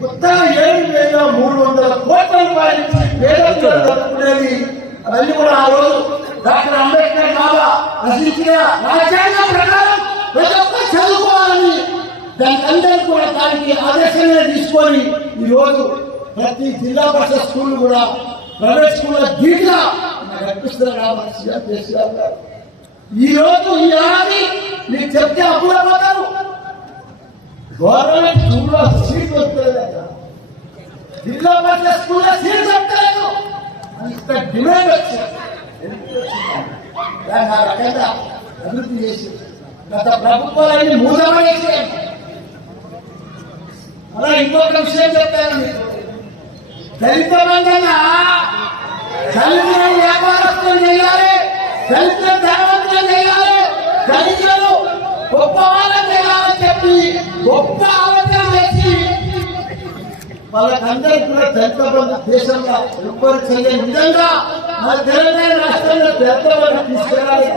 కొత్తగా 7,300 కోట్ల రూపాయలు ఇచ్చి పేదలు జరుపుకునేది అవన్నీ కూడా ఆ రోజు డాక్టర్ అంబేద్కర్ బాబా రచించిన రాజ్యాంగం ప్రకారం ప్రతి ఒక్కరు చదువుకోవాలని దానికందరూ కూడా దానికి ఆదేశంగా తీసుకొని ఈరోజు ప్రతి జిల్లా పరిషత్ స్కూల్ కూడా ప్రైవేట్ స్కూల్ ధీటుగా కల్పిస్తున్నారు కాబట్టి సీఎం కేసీఆర్ గారు ఈ రోజు ఈ ఏడాది మీకు చెప్తే అప్పుడపోతారు. గవర్నమెంట్ స్కూల్లో సీట్ వస్తలేదు, జిల్లా పరిషత్ స్కూల్లో సీట్ వస్తలేదు అని ఇక్కడ డిమాండ్ వచ్చారు. దాన్ని ఆ రకంగా అభివృద్ధి చేసి గత ప్రభుత్వాలన్నీ మూలమనేసి అలా ఇంకొక విషయం చెప్తాను మీకు. దళిత బంధంగా దళితులను వ్యాపారస్తులు చేయాలి, దళితులను ధనవంతులు చేయాలి, దళితులను గొప్ప వాళ్ళని చేయాలని చెప్పి గొప్ప ఆలోచన చేసి వాళ్ళకందరికీ కూడా దళిత బంధు దేశంలో ఎవ్వరు చేయని విధంగా మన తెలంగాణ రాష్ట్రంలో దళిత బంధు తీసుకెళ్ళాలి.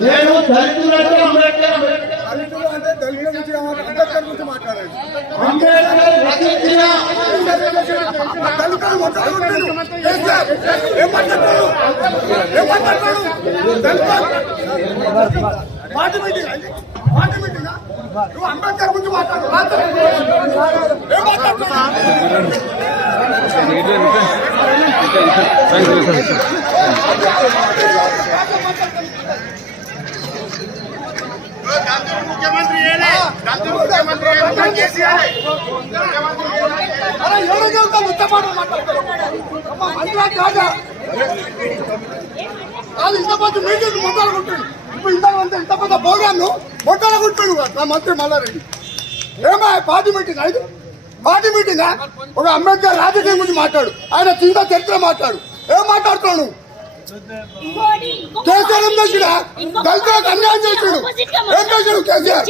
నేను దళితులంటే అంబేద్కర్ రచించిన అంబేద్కర్ గురించి మాట్లాడు. ముఖ్యమంత్రి ఇంతమంది మీటింగ్ మొదలుకుంటాడు. ఇప్పుడు ఇంత పెద్ద ప్రోగ్రామ్ మొదలుకుంటాడు నా మంత్రి మల్లారెడ్డి. ఏమా పార్టీ మీటింగ్ అయితే పార్టీ మీటింగ్ ఒక అంబేద్కర్ రాజకీయం గురించి మాట్లాడు, ఆయన చింత చరిత్ర మాట్లాడు. ఏం మాట్లాడుతున్నాడు? కేసీఆర్ ఏం చేసినా దళితులకు అన్యాయం చేసాడు. ఏం చేశాడు కేసీఆర్?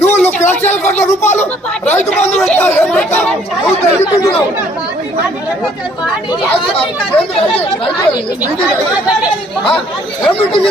నువ్వు లక్షల కోట్ల రూపాయలు రైతు బంధు పెట్టావు, ఏం పెట్టావు? నువ్వు తెలుగుతున్నావు. ఏం మీటింగ్